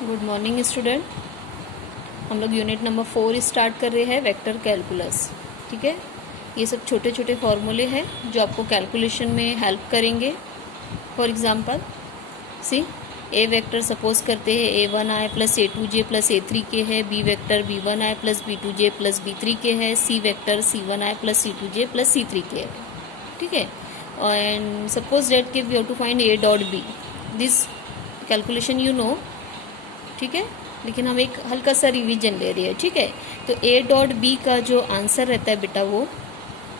Good morning student. हम लोग unit number 4 start कर रहे हैं, वेक्टर कैलकुलस। ठीक है, ये सब छोटे छोटे फॉर्मूले हैं जो आपको कैलकुलेशन में हेल्प करेंगे। For example see, A vector suppose करते हैं a1i plus a2j plus a3 के है, B vector b1i plus b2j plus b3 के है, C vector c1i plus c2j plus c3 के है। ठीक है, एंड सपोज दैट कि we have to find a dot b। This calculation you know. ठीक है, लेकिन हम एक हल्का सा रिवीजन ले रहे हैं। ठीक है, तो a डॉट b का जो आंसर रहता है बेटा, वो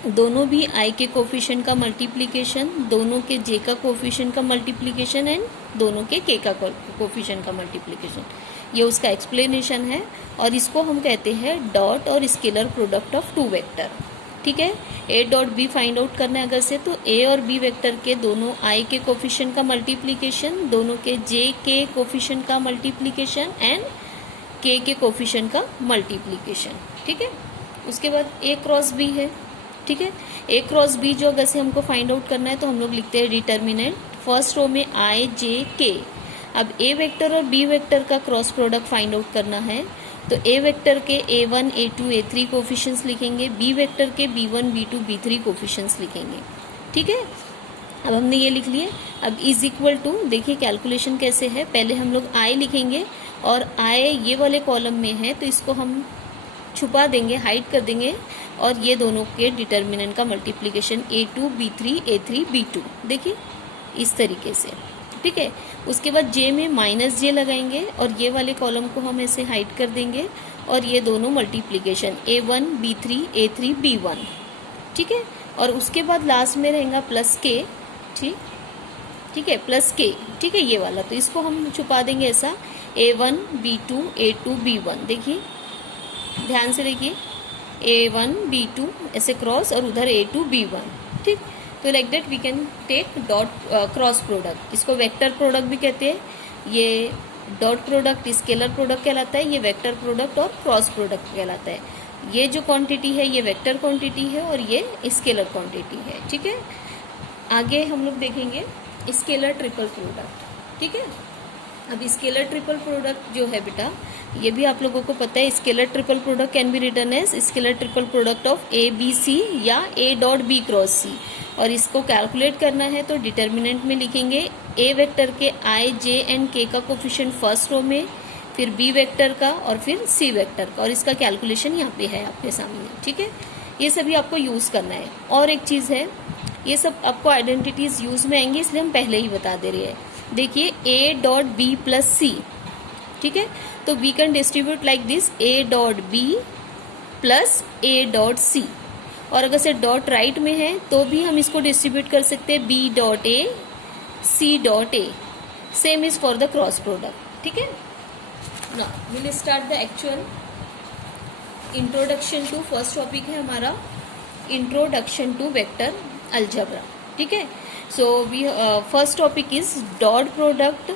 दोनों भी i के कोफिशिएंट का मल्टीप्लिकेशन, दोनों के j का कोफिशिएंट का मल्टीप्लिकेशन एंड दोनों के k का कोफिशिएंट का मल्टीप्लिकेशन, ये उसका एक्सप्लेनेशन है। और इसको हम कहते हैं डॉट और scalar product of two vector. ठीक है, a dot b find out करना है अगर से, तो a और b वेक्टर के दोनों i के कोफिशिएंट का मल्टीप्लिकेशन, दोनों के j के कोफिशिएंट का मल्टीप्लिकेशन एंड k के कोफिशिएंट का मल्टीप्लिकेशन। ठीक है, उसके बाद a क्रॉस b है। ठीक है, a क्रॉस b जो अगर से हमको फाइंड आउट करना है तो हम लोग लिखते हैं डिटर्मिनेंट, फर्स्ट रो में i j k। अब a वेक्टर और b वेक्टर का क्रॉस प्रोडक्ट फाइंड आउट करना है, तो a वेक्टर के a1 a2 a3 कोफिशिएंट्स लिखेंगे, b वेक्टर के b1 b2 b3 कोफिशिएंट्स लिखेंगे। ठीक है, अब हमने ये लिख लिए। अब इज इक्वल टू, देखिए कैलकुलेशन कैसे है, पहले हम लोग i लिखेंगे और i ये वाले कॉलम में है तो इसको हम छुपा देंगे, हाइड कर देंगे, और ये दोनों के डिटर्मिनेंट का multiplication a2 b3 a3 b2, देखिए इस तरीके से। ठीक है, उसके बाद j में माइनस j लगाएंगे और ये वाले कॉलम को हम ऐसे हाइड कर देंगे, और ये दोनों multiplication a1 b3 a3 b1। ठीक है, और उसके बाद लास्ट में रहेगा प्लस k। ठीक है, प्लस k। ठीक है, ये वाला तो इसको हम छुपा देंगे ऐसा, a1 b2 a2 b1। देखिए ध्यान से देखिए, a1 b2 ऐसे क्रॉस और उधर a2 b1। ठीक, तो like that we can take dot cross product, इसको वेक्टर प्रोडक्ट भी कहते हैं। ये डॉट प्रोडक्ट स्केलर प्रोडक्ट कहलाता है, ये वेक्टर प्रोडक्ट और क्रॉस प्रोडक्ट कहलाता है। ये जो क्वांटिटी है ये वेक्टर क्वांटिटी है और ये स्केलर क्वांटिटी है। ठीक है, आगे हम लोग देखेंगे स्केलर ट्रिपल प्रोडक्ट। ठीक है, अब स्केलर ट्रिपल प्रोडक्ट जो है बेटा, ये भी आप लोगों को पता है, scalar triple product can be written as scalar triple product of A B c या a dot B cross c. और इसको कैलकुलेट करना है तो डिटर्मिनेंट में लिखेंगे ए वेक्टर के आई जे एंड के का कोफिशिएंट फर्स्ट रो में, फिर बी वेक्टर का और फिर सी वेक्टर का, और इसका कैलकुलेशन यहाँ पे है आपके सामने। ठीक है, ये सभी आपको यूज़ करना है। और एक चीज़ है, ये सब आपको आइडेंटिटीज यूज में आएंगी इसलिए हम पहले ही बता दे रहे हैं। देखिए ए डॉट बी प्लस सी। ठीक है, तो we can distribute like this, a dot b plus a dot c. और अगर से डॉट राइट में है तो भी हम इसको डिस्ट्रीब्यूट कर सकते हैं, b dot a c dot a. Same is for the cross product. ठीक है, now will start the actual introduction to, first topic है हमारा इंट्रोडक्शन टू वेक्टर अलजेब्रा। ठीक है, so we first topic is dot product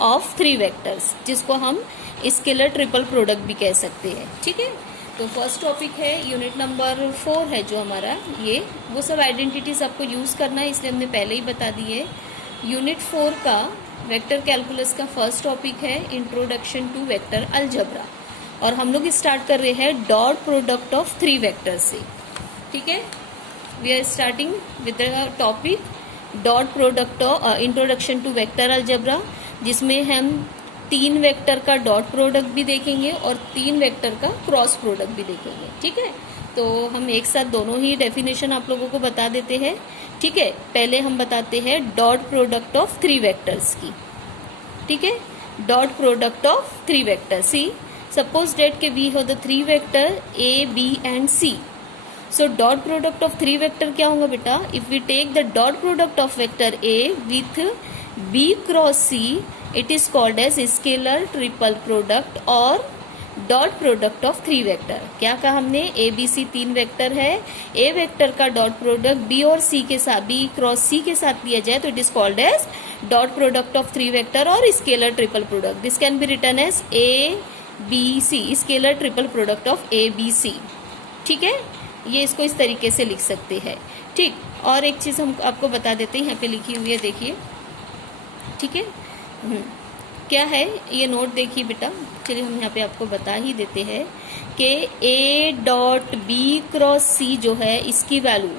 of three vectors, जिसको हम scalar triple product भी कह सकते हैं। ठीक है, तो फर्स्ट टॉपिक है, यूनिट नंबर 4 है जो हमारा, ये वो सब आइडेंटिटीज आपको यूज करना है इसलिए हमने पहले ही बता दी है। यूनिट 4 का वेक्टर कैलकुलस का फर्स्ट टॉपिक है इंट्रोडक्शन टू वेक्टर अलजेब्रा, और हम लोग स्टार्ट कर रहे हैं dot product of three vector से। ठीक है, we are starting with the topic dot product introduction to vector algebra, जिसमें हम 3 वेक्टर का डॉट प्रोडक्ट भी देखेंगे और 3 वेक्टर का क्रॉस प्रोडक्ट भी देखेंगे। ठीक है, तो हम एक साथ दोनों ही डेफिनेशन आप लोगों को बता देते हैं। ठीक है, पहले हम बताते हैं dot product of three vectors की। ठीक है, dot product of three vector, see suppose that के we have the three vector A b and c. So dot product of three vector क्या होगा बेटा, if we take the dot product of vector a with B cross c, it is called as scalar triple product और dot product of three vector. क्या कहा हमने, a B C 3 vector है, ए vector का dot product B और सी के साथ, B cross C के साथ लिया जाए तो it is called as dot product of three vector और scalar triple product. This can be written as A B C, scalar triple product of A B C. ठीक है, ये इसको इस तरीके से लिख सकते हैं। ठीक, और एक चीज़ हम आपको बता देते हैं, यहाँ पे लिखी हुई है देखिए। ठीक है, क्या है ये नोट देखिए बेटा, चलिए हम यहाँ पे आपको बता ही देते हैं कि a dot B cross c जो है इसकी value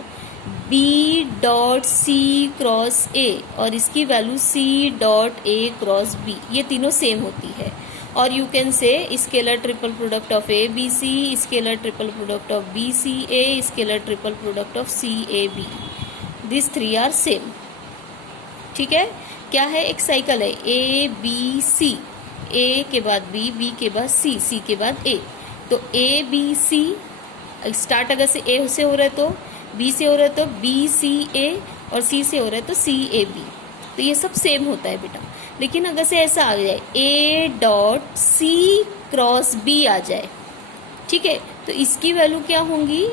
b dot C cross a और इसकी value c dot a cross b, ये तीनों सेम होती है। और you can say scalar triple product of A B C, scalar triple product of b c a, scalar triple product of c a b, this three are same. ठीक है, क्या है, एक साइकिल है ए बी सी, ए के बाद B, B के बाद सी, सी के बाद ए। तो ए बी सी स्टार्ट अगर से ए से हो रहा है तो बी से हो रहा है तो बी सी ए, और सी से हो रहा है तो सी ए बी। तो ये सब सेम होता है बेटा। लेकिन अगर से ऐसा आ जाए A dot C cross B आ जाए, ठीक है, तो इसकी वैल्यू क्या होंगी,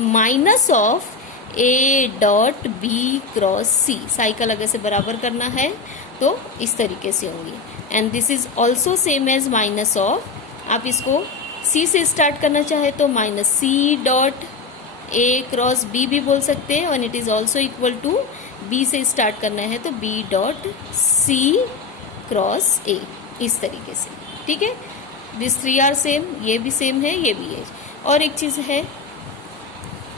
minus of A dot B cross C. Cycle अगर से बराबर करना है तो इस तरीके से होंगी। And this is also same as minus of, आप इसको सी से स्टार्ट करना चाहे तो minus c dot a cross b भी बोल सकते हैं, और it is also equal to b से स्टार्ट करना है तो b dot C cross a, इस तरीके से। ठीक है, दिस थ्री आर सेम, ये भी सेम है, ये भी है। और एक चीज़ है,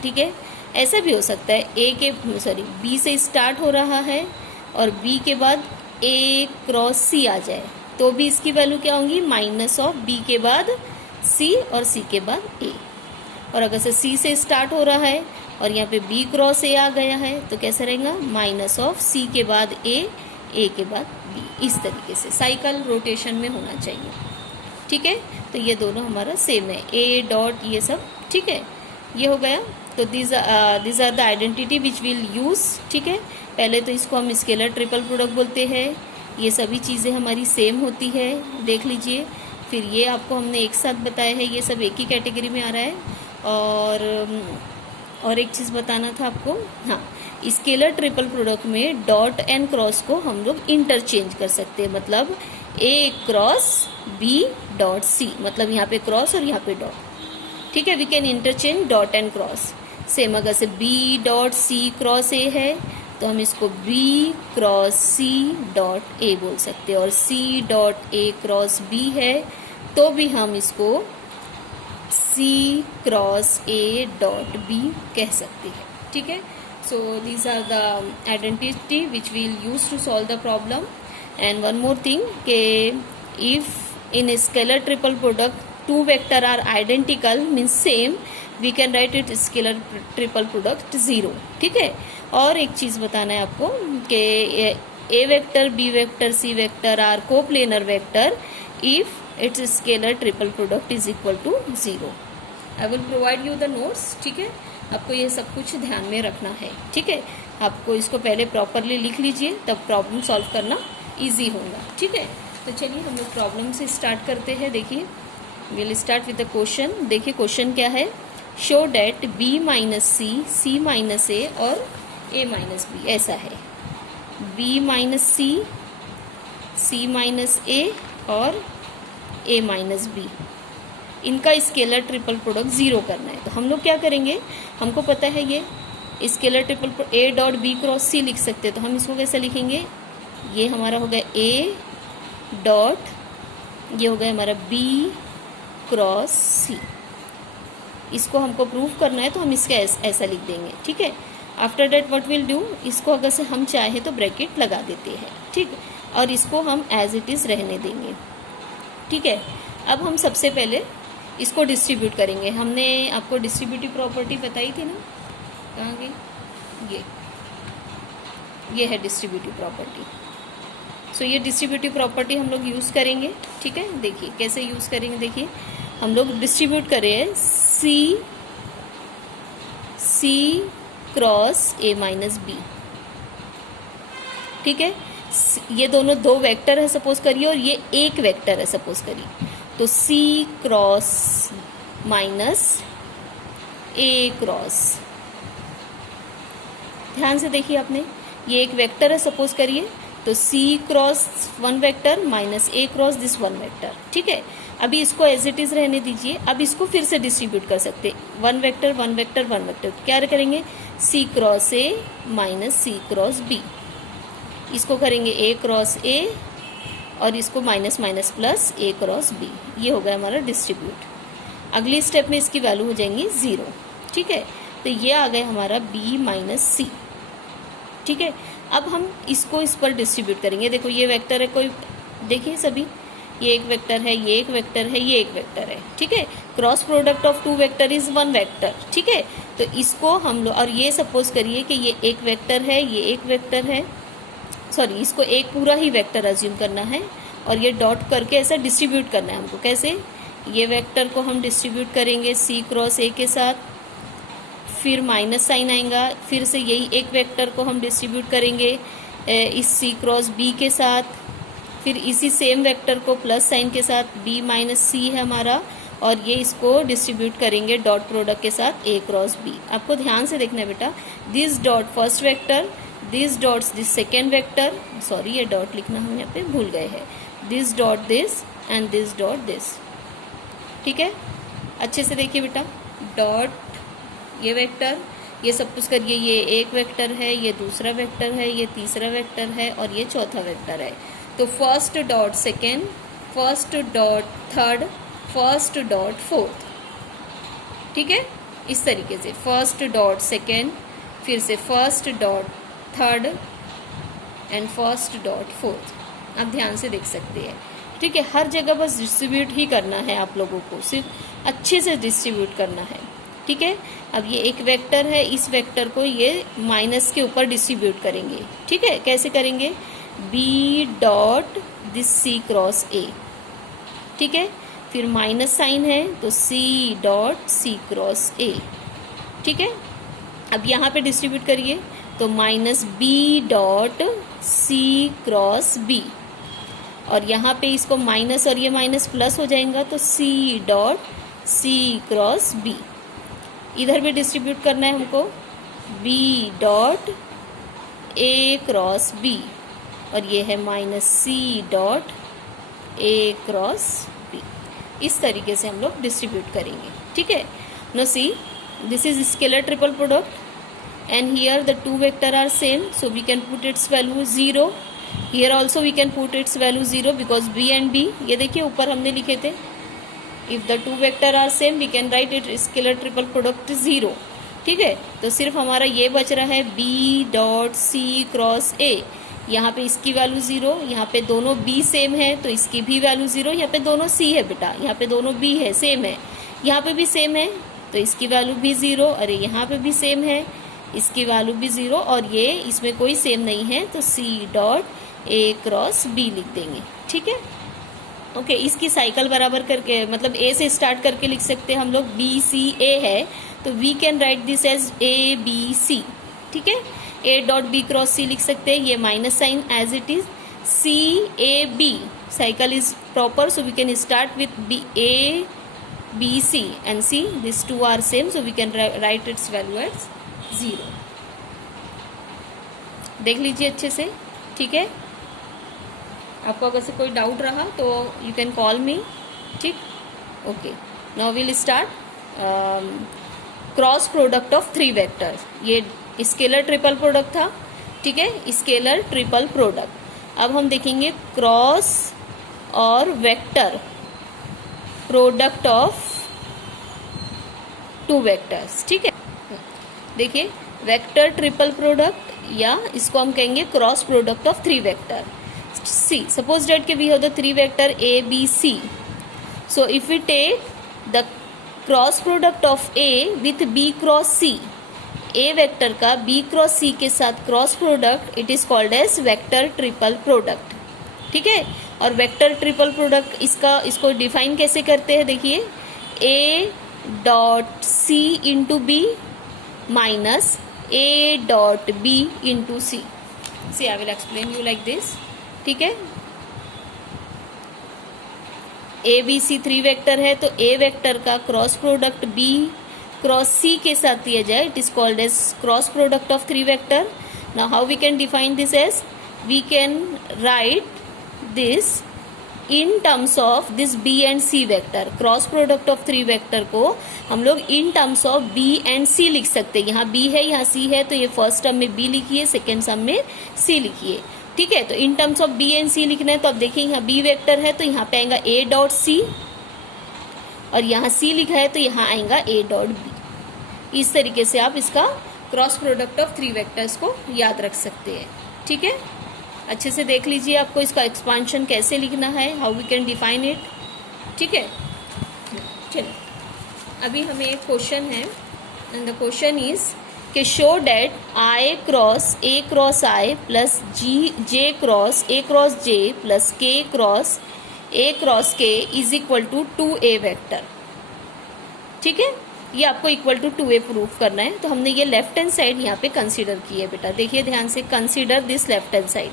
ठीक है, ऐसा भी हो सकता है ए के बी से स्टार्ट हो रहा है और बी के बाद ए क्रॉस सी आ जाए तो भी इसकी वैल्यू क्या होंगी, माइनस ऑफ बी के बाद सी और सी के बाद ए। और अगर से सी से स्टार्ट हो रहा है और यहाँ पे बी क्रॉस ए आ गया है तो कैसे रहेगा, माइनस ऑफ सी के बाद ए के बाद बी, इस तरीके से साइकिल रोटेशन में होना चाहिए। ठीक है, तो ये दोनों हमारा सेम है, ए डॉट ये सब। ठीक है, ये हो गया। तो this are the identity which will use. ठीक है, पहले तो इसको हम स्केलर ट्रिपल प्रोडक्ट बोलते हैं, ये सभी चीज़ें हमारी सेम होती है, देख लीजिए। फिर ये आपको हमने एक साथ बताया है, ये सब एक ही कैटेगरी में आ रहा है। और एक चीज़ बताना था आपको, हाँ, स्केलर ट्रिपल प्रोडक्ट में डॉट एंड क्रॉस को हम लोग इंटरचेंज कर सकते हैं, मतलब ए क्रॉस बी डॉट सी, मतलब यहाँ पे क्रॉस और यहाँ पे डॉट। ठीक है, we can interchange dot and cross. Same अगर से b dot C cross a है तो हम इसको b cross c dot a बोल सकते हैं, और c dot a cross b है तो भी हम इसको c cross a dot b कह सकते हैं। ठीक है, so these are the identity which will use to solve the problem. And one more thing के if in scalar triple product two vector are identical means same, we can write it scalar triple product 0। ठीक है, और एक चीज बताना है आपको कि a vector, b vector, c vector are coplanar vector if its scalar triple product is equal to 0। I will provide you the notes। ठीक है, आपको ये सब कुछ ध्यान में रखना है। ठीक है, आपको इसको पहले प्रॉपरली लिख लीजिए, तब प्रॉब्लम सॉल्व करना इजी होगा। ठीक है, तो चलिए हम लोग प्रॉब्लम से स्टार्ट करते हैं। देखिए, we'll start with the question। देखिए क्वेश्चन क्या है, show that b minus C, C minus A और a माइनस बी, ऐसा है b minus C, C minus A और a माइनस बी, इनका स्केलर ट्रिपल प्रोडक्ट 0 करना है। तो हम लोग क्या करेंगे, हमको पता है ये scalar triple a dot B cross C लिख सकते हैं, तो हम इसको कैसे लिखेंगे, ये हमारा हो गया a डॉट, ये हो गया हमारा b क्रॉस सी। इसको हमको प्रूव करना है तो हम इसका ऐसा लिख देंगे। ठीक है, after that what will do, इसको अगर से हम चाहे तो ब्रैकेट लगा देते हैं। ठीक, और इसको हम एज इट इज़ रहने देंगे। ठीक है, अब हम सबसे पहले इसको डिस्ट्रीब्यूट करेंगे। हमने आपको डिस्ट्रीब्यूटिव प्रॉपर्टी बताई थी ना, कहाँ गई, ये है डिस्ट्रीब्यूटिव प्रॉपर्टी। सो ये डिस्ट्रीब्यूटिव प्रॉपर्टी हम लोग यूज़ करेंगे। ठीक है, देखिए कैसे यूज़ करेंगे। देखिए हम लोग डिस्ट्रीब्यूट करें सी क्रॉस ए माइनस बी। ठीक है, ये दोनों दो वेक्टर है सपोज करिए और ये एक वेक्टर है सपोज करिए, तो सी क्रॉस माइनस ए क्रॉस। ध्यान से देखिए आपने, ये एक वेक्टर है सपोज करिए, तो c cross one vector minus a cross this one vector. ठीक है, अभी इसको एज इट इज रहने दीजिए। अब इसको फिर से डिस्ट्रीब्यूट कर सकते हैं, one vector one vector one vector, क्या करेंगे, c cross a minus c cross b। इसको करेंगे a क्रॉस a और इसको माइनस माइनस प्लस ए क्रॉस बी, ये हो गया हमारा डिस्ट्रीब्यूट। अगली स्टेप में इसकी वैल्यू हो जाएंगी 0, ठीक है। तो ये आ गया हमारा b माइनस सी, ठीक है। अब हम इसको इस पर डिस्ट्रीब्यूट करेंगे। देखो ये वेक्टर है, कोई देखिए सभी, ये एक वेक्टर है, ये एक वेक्टर है, ये एक वेक्टर है, ठीक है। Cross product of two vector is one vector, ठीक है। तो इसको हम लोग, और ये सपोज करिए कि ये एक वेक्टर है, ये एक वेक्टर है, सॉरी इसको एक पूरा ही वेक्टर अज्यूम करना है और ये डॉट करके ऐसा डिस्ट्रीब्यूट करना है हमको। कैसे? ये वेक्टर को हम डिस्ट्रीब्यूट करेंगे सी क्रॉस ए के साथ, फिर माइनस साइन आएगा, फिर से यही एक वेक्टर को हम डिस्ट्रीब्यूट करेंगे इस सी क्रॉस बी के साथ, फिर इसी सेम वेक्टर को प्लस साइन के साथ, बी माइनस सी है हमारा, और ये इसको डिस्ट्रीब्यूट करेंगे डॉट प्रोडक्ट के साथ ए क्रॉस बी। आपको ध्यान से देखना है बेटा, this dot first vector, this dots this second vector, sorry ये डॉट लिखना हम यहाँ पे भूल गए हैं, this dot this and this dot this, ठीक है। अच्छे से देखिए बेटा, डॉट ये वेक्टर, ये सब कुछ करिए, ये एक वेक्टर है, ये दूसरा वेक्टर है, ये तीसरा वेक्टर है और ये चौथा वेक्टर है। तो first dot second, first dot third, first dot fourth, ठीक है। इस तरीके से फर्स्ट डॉट सेकेंड, फिर से first dot third and first dot fourth, आप ध्यान से देख सकते हैं, ठीक है। हर जगह बस डिस्ट्रीब्यूट ही करना है आप लोगों को, सिर्फ अच्छे से डिस्ट्रीब्यूट करना है, ठीक है। अब ये एक वेक्टर है, इस वेक्टर को ये माइनस के ऊपर डिस्ट्रीब्यूट करेंगे, ठीक है। कैसे करेंगे? B dot this c cross a, ठीक है। फिर माइनस साइन है तो c dot C cross a, ठीक है। अब यहाँ पे डिस्ट्रीब्यूट करिए तो माइनस बी डॉट सी क्रॉस बी, और यहाँ पे इसको माइनस और ये माइनस प्लस हो जाएगा तो सी डॉट सी क्रॉस बी। इधर भी डिस्ट्रीब्यूट करना है हमको, b dot a cross b, और ये है minus c dot a cross b. इस तरीके से हम लोग डिस्ट्रीब्यूट करेंगे, ठीक है। No see, this is scalar triple product and here the two vector are same, so we can put its value 0. Here also we can put its value 0 because b and b, ये देखिए ऊपर हमने लिखे थे, if the two vector are same we can write it scalar triple product 0, ठीक है। तो सिर्फ हमारा ये बच रहा है b dot c cross a, यहाँ पे इसकी वैल्यू 0, यहाँ पे दोनों b सेम है तो इसकी भी वैल्यू 0, यहाँ पे दोनों c है बेटा, यहाँ पे दोनों b है सेम है, यहाँ पे भी सेम है तो इसकी वैल्यू भी 0, अरे यहाँ पे भी सेम है इसकी वैल्यू भी 0, और ये इसमें कोई सेम नहीं है तो c dot a cross b लिख देंगे, ठीक है। ओके, इसकी साइकिल बराबर करके, मतलब a से स्टार्ट करके लिख सकते हैं हम लोग, b c a है तो we can write this as a b c, ठीक है। a dot b cross c लिख सकते हैं, ये minus sign as it is, c a b cycle is proper, so we can start with b a b c and c, these two are same, so we can write its value as 0। देख लीजिए अच्छे से, ठीक है। आपको अगर से कोई डाउट रहा तो यू कैन कॉल मी, ठीक। Okay, now will start cross product of three vectors. ये स्केलर ट्रिपल प्रोडक्ट था, ठीक है, स्केलर ट्रिपल प्रोडक्ट। अब हम देखेंगे क्रॉस और vector product of two vectors, ठीक है। देखिए, वेक्टर ट्रिपल प्रोडक्ट, या इसको हम कहेंगे cross product of three vector. See, suppose that के we have the three vector A B C, so if we take the cross product of A with B cross C, A vector का B cross C के साथ cross product, it is called as vector triple product, ठीक है। और vector triple product इसको define कैसे करते हैं? देखिए, ए dot C into B minus a dot b into c. See, I will explain you like this, ठीक है। a b c three vector है तो a वेक्टर का cross product b cross c के साथ दिया जाए, it is called as cross product of three vector. Now how we can define this as, we can write this in terms of this B and C vector. Cross product of three vector को हम लोग in terms of B and C लिख सकते हैं। यहाँ B है, यहाँ सी है, तो ये फर्स्ट टर्म में बी लिखिए, सेकेंड टर्म में सी लिखिए। ठीक है। तो in terms of B and C लिखना है, तो अब देखिए यहाँ बी वेक्टर है तो यहाँ पे आएगा ए डॉट सी, और यहाँ सी लिखा है तो यहाँ आएगा ए डॉट बी। इस तरीके से आप इसका क्रॉस प्रोडक्ट ऑफ 3 वेक्टर्स को याद रख सकते हैं। ठीक है, अच्छे से देख लीजिए आपको इसका एक्सपांशन कैसे लिखना है, how we can define it. ठीक है, चलिए अभी हमें एक क्वेश्चन है, एंड द क्वेश्चन इज कि show that I cross I plus J cross J plus K cross K is equal to 2a vector. ठीक है, ये आपको इक्वल टू 2a प्रूफ करना है। तो हमने ये लेफ्ट हैंड साइड यहाँ पे कंसीडर की है बेटा, देखिए ध्यान से, consider this left hand side.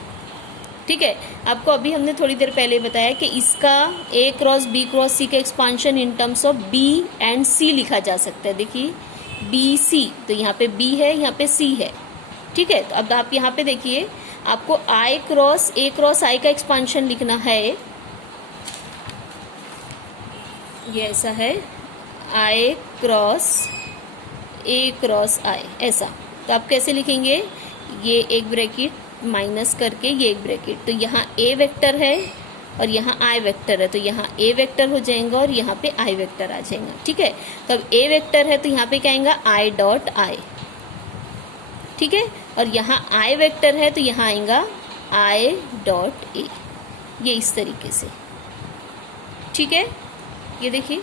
ठीक है, आपको अभी हमने थोड़ी देर पहले बताया कि इसका a क्रॉस c का expansion in terms of b and c लिखा जा सकता है। देखिए BC, तो यहाँ पे B है, यहाँ पे C है। ठीक है, तो अब आप यहाँ पे देखिए, आपको a क्रॉस I का एक्सपांशन लिखना है, ये ऐसा है, I क्रॉस I ऐसा। तो आप कैसे लिखेंगे, ये एक ब्रैकेट माइनस करके ये एक ब्रैकेट, तो यहाँ A वेक्टर है और यहाँ I वेक्टर है, तो यहाँ A वेक्टर हो जाएगा और यहाँ पे I वेक्टर आ जाएगा। ठीक है, तो अब A वेक्टर है तो यहाँ पे क्या आएगा I डॉट I। ठीक है, और यहाँ I वेक्टर है तो यहाँ आएगा I डॉट A, ये इस तरीके से। ठीक है, ये देखिए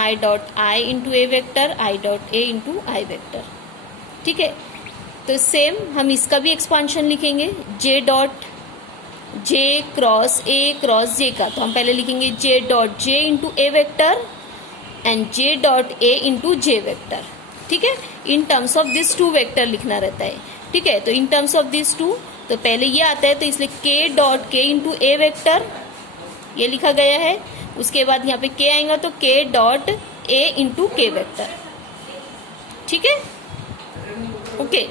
I dot I into A vector, I dot A into I vector. ठीक है, तो सेम हम इसका भी एक्सपांशन लिखेंगे, जे क्रॉस जे का, तो हम पहले लिखेंगे J dot J into A vector and J dot A into J vector. ठीक है, इन टर्म्स ऑफ दिस 2 वेक्टर लिखना रहता है। ठीक है, तो इन टर्म्स ऑफ दिस 2, तो पहले ये आता है तो इसलिए के डॉट के इंटू ए वेक्टर ये लिखा गया है। उसके बाद यहाँ पे के आएगा तो के डॉट ए इंटू के वेक्टर। ठीक है, ओके।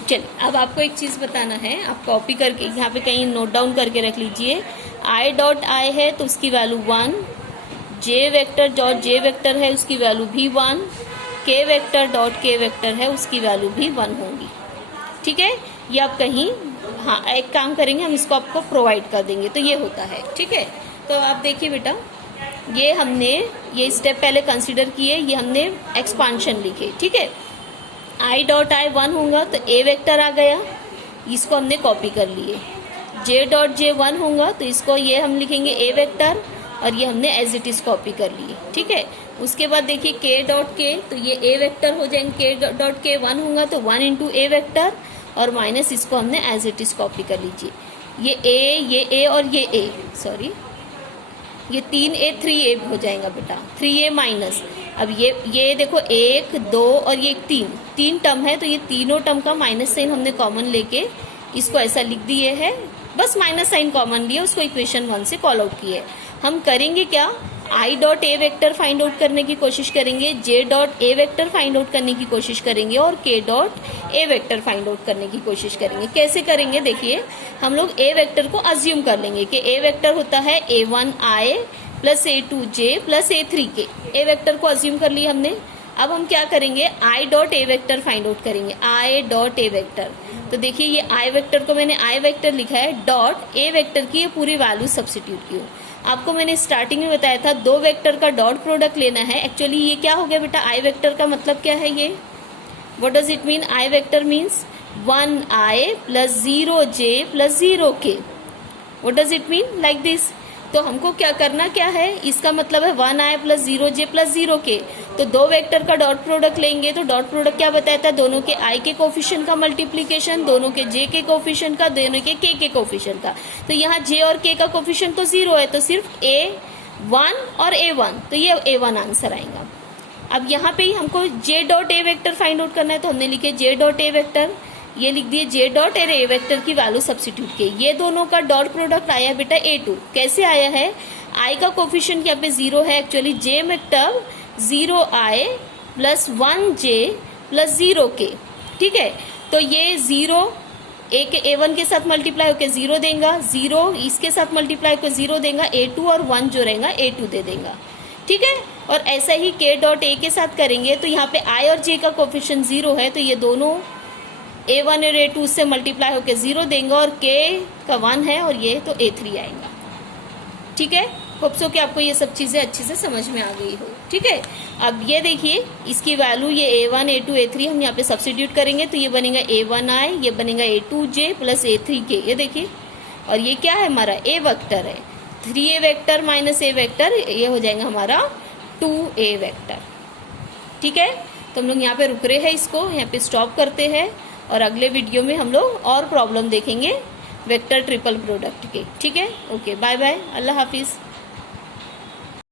चलिए अब आपको एक चीज़ बताना है, आप कॉपी करके यहाँ पे कहीं नोट डाउन करके रख लीजिए। आई डॉट आई है तो उसकी वैल्यू 1, जे वेक्टर डॉट जे वेक्टर है उसकी वैल्यू भी 1, के वेक्टर डॉट के वेक्टर है उसकी वैल्यू भी 1 होगी। ठीक है, ये आप कहीं, हाँ एक काम करेंगे, हम इसको आपको प्रोवाइड कर देंगे, तो ये होता है। ठीक है, तो आप देखिए बेटा, ये हमने ये स्टेप पहले कंसिडर किए, ये हमने एक्सपांशन लिखे। ठीक है, I डॉट I 1 होगा तो A वेक्टर आ गया, इसको हमने कॉपी कर लिए। J डॉट J 1 होगा तो इसको ये हम लिखेंगे A वेक्टर, और ये हमने एज इट इज कॉपी कर लिए। ठीक है, उसके बाद देखिए K डॉट K, तो ये A वेक्टर हो जाएंगे, K डॉट K 1 होगा तो 1 इंटू A वेक्टर, और माइनस इसको हमने एज इट इज कॉपी कर लीजिए। ये A और ये A, सॉरी ये 3A 3A हो जाएगा बेटा, 3A माइनस। अब ये देखो 1 2 और ये 3 टर्म है, तो ये तीनों टर्म का माइनस साइन हमने कॉमन लेके इसको ऐसा लिख दिए है, बस माइनस साइन कॉमन लिए, उसको इक्वेशन 1 से कॉल आउट किए। हम करेंगे क्या, I dot A vector find out करने की कोशिश करेंगे, J dot A vector find out करने की कोशिश करेंगे, और K dot A vector find out करने की कोशिश करेंगे। कैसे करेंगे, देखिए हम लोग A वेक्टर को अज्यूम कर लेंगे कि A वेक्टर होता है A1I plus A2J plus A3K। A vector को अज्यूम कर लिया हमने। अब हम क्या करेंगे, I dot A vector find out करेंगे, I डॉट A वेक्टर। तो देखिए ये I वेक्टर को मैंने I वेक्टर लिखा है, डॉट A वेक्टर की ये पूरी वैल्यू सब्स्टिट्यूट की। आपको मैंने स्टार्टिंग में बताया था 2 वेक्टर का डॉट प्रोडक्ट लेना है। एक्चुअली ये क्या हो गया बेटा, I वेक्टर का मतलब क्या है, ये what does it mean, I vector means 1I plus 0J plus 0K। What does it mean, like this. तो हमको क्या करना क्या है, इसका मतलब है 1I plus 0J plus 0K। तो 2 वेक्टर का डॉट प्रोडक्ट लेंगे तो डॉट प्रोडक्ट क्या बताता है, दोनों के I के कोफिशिएंट का मल्टीप्लीकेशन, दोनों के J के कोफिशिएंट का, दोनों के K के कोफिशिएंट का। तो यहाँ J और K का कोफिशिएंट तो 0 है, तो सिर्फ A1 और A1, तो ये A1 आंसर आएगा। अब यहाँ पे ही हमको J dot A vector find out करना है, तो हमने लिखे J डॉट A वेक्टर, ये लिख दिए J डॉट A वेक्टर की वैल्यू सब्स्टिट्यूट किए। ये दोनों का डॉट प्रोडक्ट आया बेटा A2। कैसे आया है, I का कोफिशिएंट यहाँ पे 0 है, एक्चुअली J मतलब 0I plus 1J plus 0K। ठीक है, तो ये 0 A1 के साथ मल्टीप्लाई होकर 0 देगा, 0 इसके साथ मल्टीप्लाई होकर 0 देगा, A2 और 1 जो रहेगा A2 दे देगा। ठीक है, और ऐसा ही K डॉट A के साथ करेंगे तो यहाँ पे I और J का कोफिशिएंट 0 है, तो ये दोनों A1 और A2 से मल्टीप्लाई होकर 0 देंगे और K का 1 है और ये तो A3 आएगा। ठीक है, होप सो कि आपको ये सब चीज़ें अच्छे से समझ में आ गई हो। ठीक है, अब ये देखिए इसकी वैल्यू ये A1 A2 A3 हम यहाँ पे सब्स्टिट्यूट करेंगे तो ये बनेगा A1I, ये बनेगा A2J प्लस A3K। ये देखिए, और ये क्या है हमारा A वेक्टर है, 3A vector minus A vector, ये हो जाएगा हमारा 2A वेक्टर। ठीक है, तो हम लोग यहाँ पे रुक रहे हैं, इसको यहाँ पे स्टॉप करते हैं और अगले वीडियो में हम लोग और प्रॉब्लम देखेंगे वेक्टर ट्रिपल प्रोडक्ट के। ठीक है, ओके, बाय बाय, अल्लाह हाफिज़।